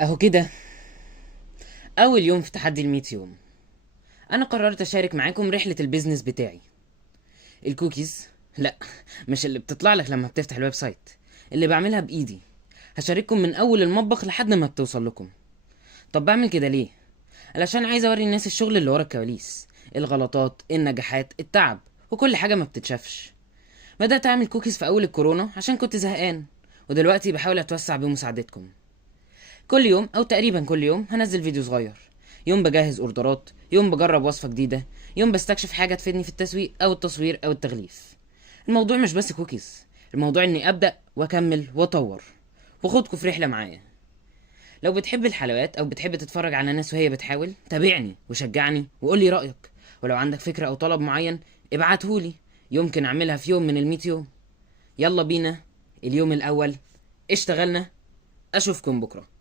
اهو كده. اول يوم في تحدي ال100 يوم. انا قررت اشارك معاكم رحلة البيزنس بتاعي. الكوكيز، لا، مش اللي بتطلع لك لما بتفتح الويب سايت، اللي بعملها بايدي. هشارككم من اول المطبخ لحد ما بتوصل لكم. طب بعمل كده ليه؟ علشان عايز اوري الناس الشغل اللي ورا الكواليس، الغلطات، النجاحات، التعب، وكل حاجة ما بتتشافش. بدأت اعمل كوكيز في اول الكورونا عشان كنت زهقان، ودلوقتي بحاول اتوسع بمساعدتكم. كل يوم او تقريبا كل يوم هنزل فيديو صغير. يوم بجهز اوردرات، يوم بجرب وصفة جديدة، يوم بستكشف حاجة تفيدني في التسويق او التصوير او التغليف. الموضوع مش بس كوكيز، الموضوع اني ابدأ واكمل واطور، وخدكوا في رحلة معايا. لو بتحب الحلويات او بتحب تتفرج على ناس وهي بتحاول، تابعني وشجعني وقولي رأيك. ولو عندك فكرة او طلب معين ابعتهولي، يمكن اعملها في يوم من ال100 يوم. يلا بينا. اليوم الاول اشتغلنا. اشوفكم بكره.